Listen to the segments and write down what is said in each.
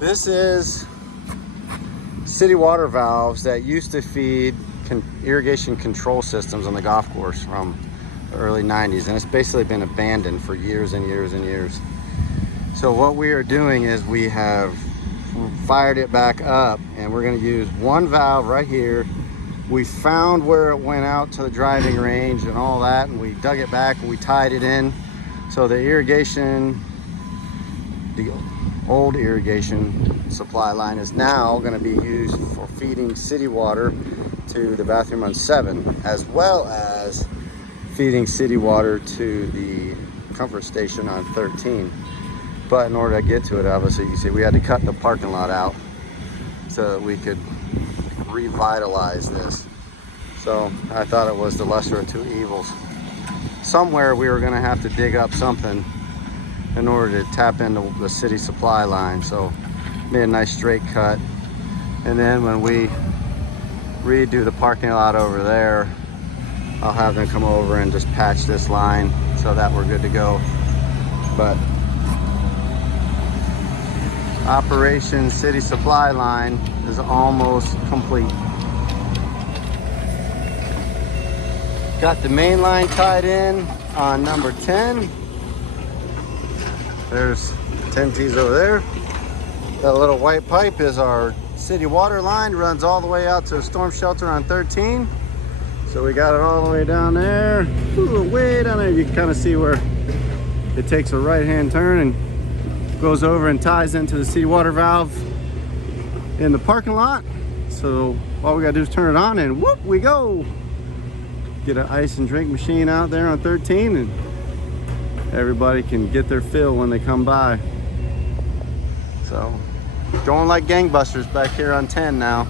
This is city water valves that used to feed irrigation control systems on the golf course from the early 90s, and it's basically been abandoned for years and years and years. So what we are doing is we have fired it back up, and we're going to use one valve right here. We found where it went out to the driving range and all that, and we dug it back and we tied it in. So the irrigation, the old irrigation supply line is now going to be used for feeding city water to the bathroom on 7, as well as feeding city water to the comfort station on 13. But in order to get to it, obviously, you see, we had to cut the parking lot out so that we could revitalize this. So I thought it was the lesser of two evils. Somewhere we were going to have to dig up something in order to tap into the city supply line. So made a nice straight cut, and then when we redo the parking lot over there, I'll have them come over and just patch this line so that we're good to go. But Operation City Supply Line is almost complete. Got the main line tied in on number 10. There's 10 T's over there. That little white pipe is our city water line, runs all the way out to a storm shelter on 13. So we got it all the way down there. Ooh, way down there. You can kind of see where it takes a right-hand turn and goes over and ties into the city water valve in the parking lot. So all we gotta do is turn it on and whoop, we go. Get an ice and drink machine out there on 13, and everybody can get their fill when they come by. So going like gangbusters back here on 10 now.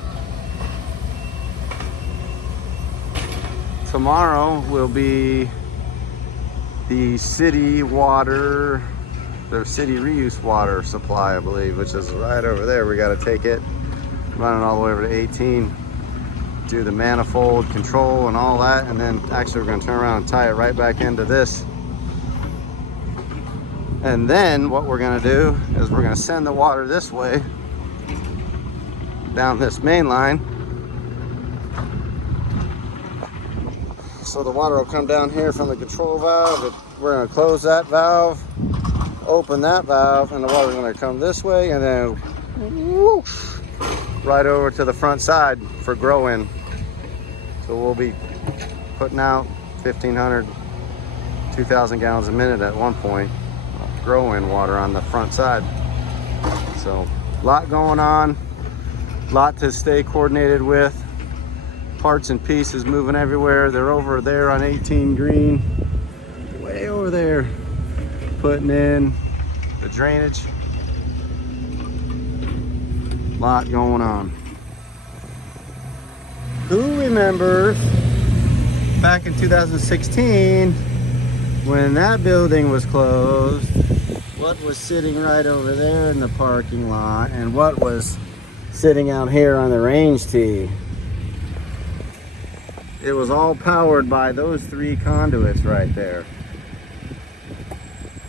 Tomorrow will be the city water, their city reuse water supply, I believe, which is right over there. We got to take it, run it all the way over to 18, do the manifold control and all that, and then actually we're going to turn around and tie it right back into this. And then what we're going to do is we're going to send the water this way down this main line. So the water will come down here from the control valve. We're going to close that valve, open that valve, and the water's going to come this way, and then whoosh, right over to the front side for grow-in. So we'll be putting out 1,500, 2,000 gallons a minute at one point, grow-in water on the front side. So a lot going on, a lot to stay coordinated with. Parts and pieces moving everywhere. They're over there on 18 green, way over there, putting in the drainage. Lot going on. Who remembers back in 2016 when that building was closed, what was sitting right over there in the parking lot and what was sitting out here on the range tee? It was all powered by those 3 conduits right there.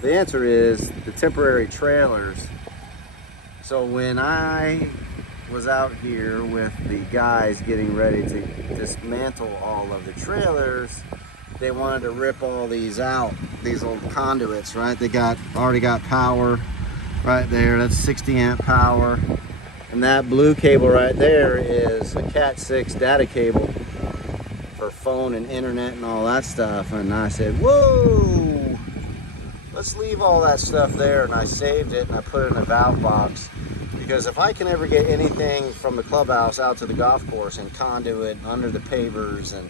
The answer is the temporary trailers. So when I was out here with the guys getting ready to dismantle all of the trailers, they wanted to rip all these out, these old conduits, right? They already got power right there. That's 60 amp power. And that blue cable right there is a Cat 6 data cable for phone and internet and all that stuff. And I said, whoa, let's leave all that stuff there. And I saved it and I put it in a valve box, because if I can ever get anything from the clubhouse out to the golf course and conduit under the pavers, and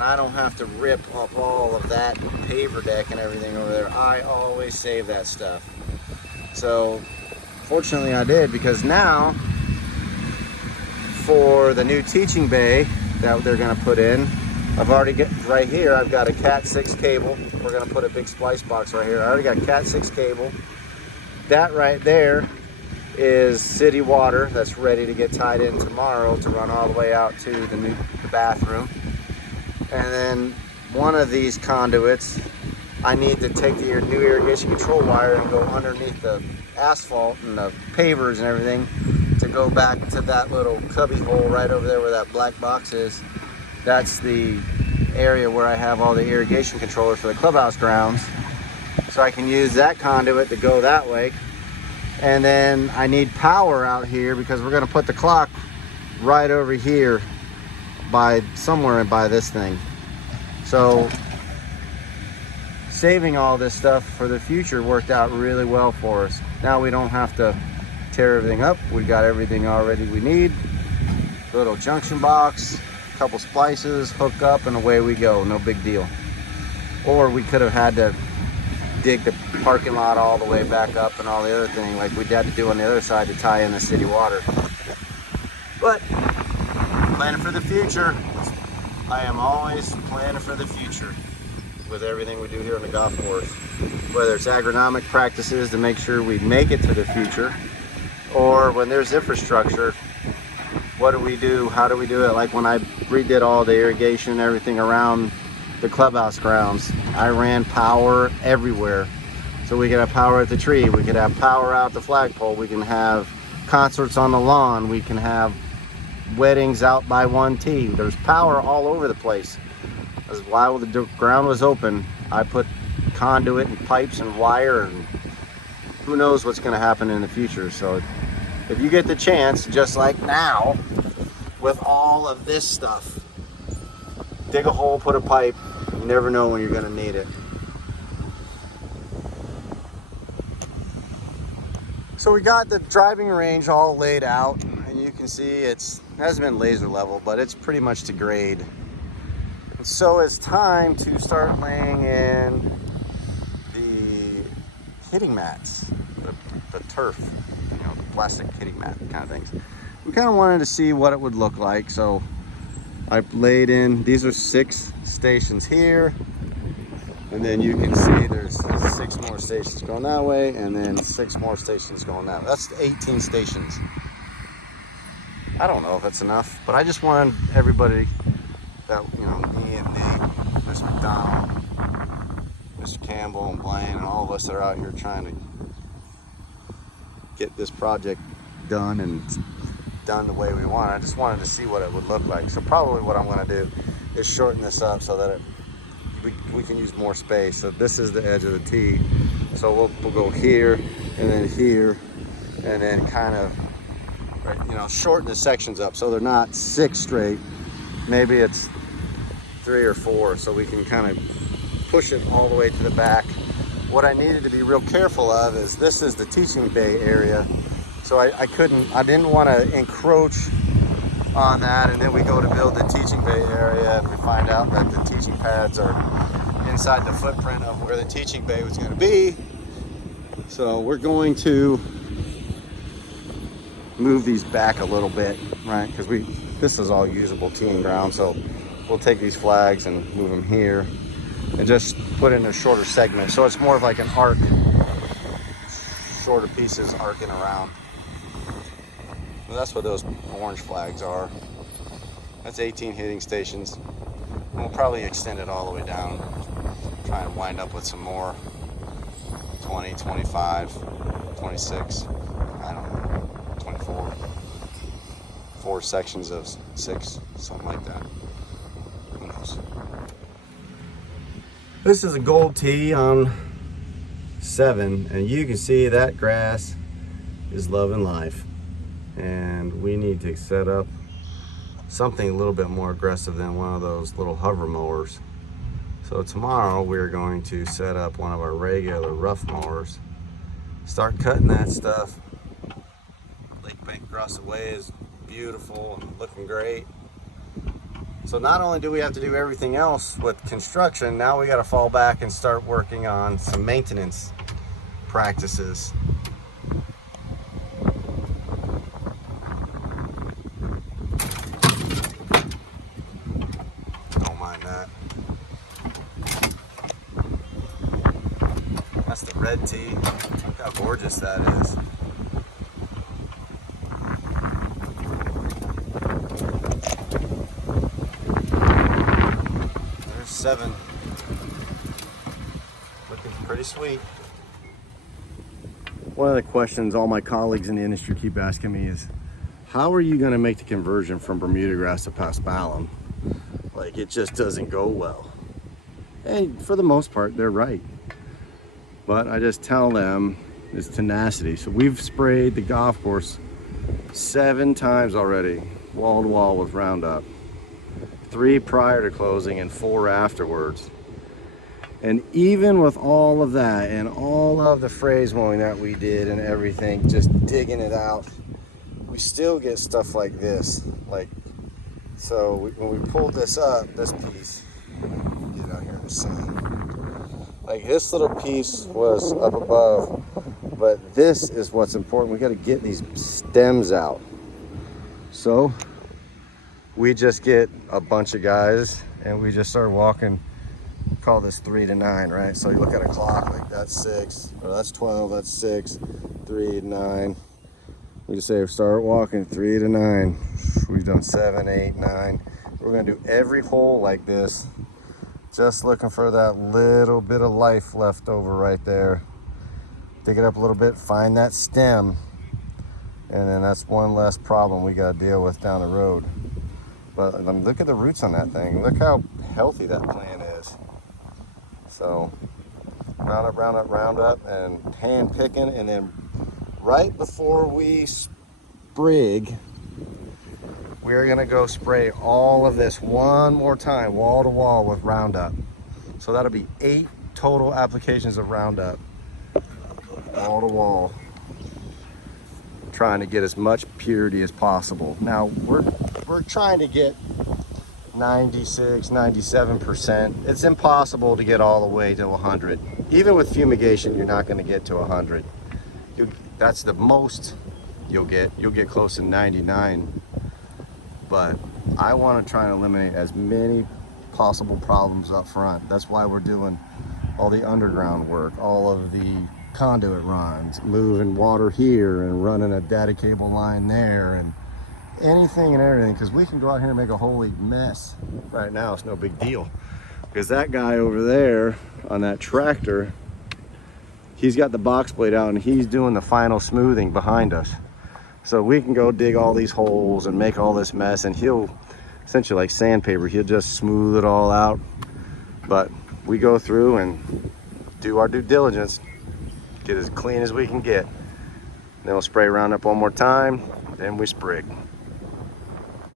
I don't have to rip up all of that paver deck and everything over there, I always save that stuff. So fortunately I did, because now for the new teaching bay that they're going to put in, I've already got right here, I've got a Cat 6 cable. We're going to put a big splice box right here. I already got Cat 6 cable. That right there is city water that's ready to get tied in tomorrow to run all the way out to the bathroom. And then one of these conduits I need to take the new irrigation control wire and go underneath the asphalt and the pavers and everything to go back to that little cubby hole right over there where that black box is. That's the area where I have all the irrigation controllers for the clubhouse grounds. So I can use that conduit to go that way. And then I need power out here because we're gonna put the clock right over here by somewhere by this thing. So saving all this stuff for the future worked out really well for us. Now we don't have to tear everything up. We got everything already we need. Little junction box, a couple splices, hook up, and away we go. No big deal. Or we could have had to dig the parking lot all the way back up and all the other thing like we had to do on the other side to tie in the city water. But planning for the future. I am always planning for the future with everything we do here on the golf course. Whether it's agronomic practices to make sure we make it to the future, or when there's infrastructure, what do we do? How do we do it? Like when I redid all the irrigation and everything around the clubhouse grounds, I ran power everywhere. So we could have power at the tree, we could have power out the flagpole, we can have concerts on the lawn, we can have weddings out by one tee. There's power all over the place. As while the ground was open, I put conduit and pipes and wire, and who knows what's going to happen in the future. So if you get the chance, just like now with all of this stuff, dig a hole, put a pipe. You never know when you're going to need it. So we got the driving range all laid out, and you can see it hasn't been laser level, but it's pretty much to grade. And so it's time to start laying in the hitting mats, the turf, you know, the plastic hitting mat kind of things. We kind of wanted to see what it would look like, so I laid in, these are 6 stations here, and then you can see there's 6 more stations going that way, and then 6 more stations going that way. That's 18 stations. I don't know if it's enough, but I just wanted everybody that, you know, me and Nate, Mr. McDonald, Mr. Campbell and Blaine, and all of us that are out here trying to get this project done and done the way we want. I just wanted to see what it would look like. So probably what I'm going to do is shorten this up so that we can use more space. So this is the edge of the tee. So we'll go here and then here, and then kind of, you know, shorten the sections up so they're not 6 straight. Maybe it's 3 or 4, so we can kind of push it all the way to the back. What I needed to be real careful of is this is the teaching bay area. So I didn't want to encroach on that, and then we go to build the teaching bay area and we find out that the teaching pads are inside the footprint of where the teaching bay was going to be. So we're going to move these back a little bit, right? Because this is all usable teeing ground, so we'll take these flags and move them here and just put in a shorter segment. So it's more of like an arc, shorter pieces arcing around. Well, that's what those orange flags are. That's 18 hitting stations. And we'll probably extend it all the way down. Try and wind up with some more. 20, 25, 26, I don't know, 24. 4 sections of 6, something like that. Who knows? This is a gold tee on 7, and you can see that grass is loving life. And we need to set up something a little bit more aggressive than one of those little hover mowers. So tomorrow we're going to set up one of our regular rough mowers, start cutting that stuff. Lake Bank across the way is beautiful and looking great. So not only do we have to do everything else with construction, now we got to fall back and start working on some maintenance practices. Don't mind that. That's the red tee. Look how gorgeous that is. There's 7. pretty sweet. One of the questions all my colleagues in the industry keep asking me is, how are you going to make the conversion from Bermuda grass to paspalum? Like, it just doesn't go well. And for the most part, they're right. But I just tell them it's tenacity. So we've sprayed the golf course 7 times already, wall to wall with Roundup. 3 prior to closing and 4 afterwards. And even with all of that and all of the phrase mowing that we did and everything, just digging it out, we still get stuff like this. Like, so when we pulled this up, this piece, get out here in the sun. Like, this little piece was up above, but this is what's important. We got to get these stems out. So we just get a bunch of guys and we just start walking. Call this 3 to 9, right? So you look at a clock, like that's 6, or that's 12, that's 6, 3 to 9. We just say start walking 3 to 9. We've done 7, 8, 9. We're gonna do every hole like this, just looking for that little bit of life left over right there. Dig it up a little bit, find that stem, and then that's one less problem we gotta deal with down the road. But look at the roots on that thing. Look how healthy that plant is. So Roundup, and hand picking, and then right before we sprig, we're gonna go spray all of this one more time, wall to wall with Roundup. So that'll be 8 total applications of Roundup, wall to wall, trying to get as much purity as possible. Now we're trying to get 96, 97%. It's impossible to get all the way to 100. Even with fumigation, you're not going to get to 100. That's the most you'll get. You'll get close to 99. But I want to try and eliminate as many possible problems up front. That's why we're doing all the underground work, all of the conduit runs, moving water here and running a data cable line there, and anything and everything, because we can go out here and make a holy mess. Right now it's no big deal, because that guy over there on that tractor, he's got the box blade out and he's doing the final smoothing behind us. So we can go dig all these holes and make all this mess, and he'll essentially, like sandpaper, he'll just smooth it all out. But we go through and do our due diligence, get as clean as we can get. Then we'll spray Roundup one more time, then we sprig.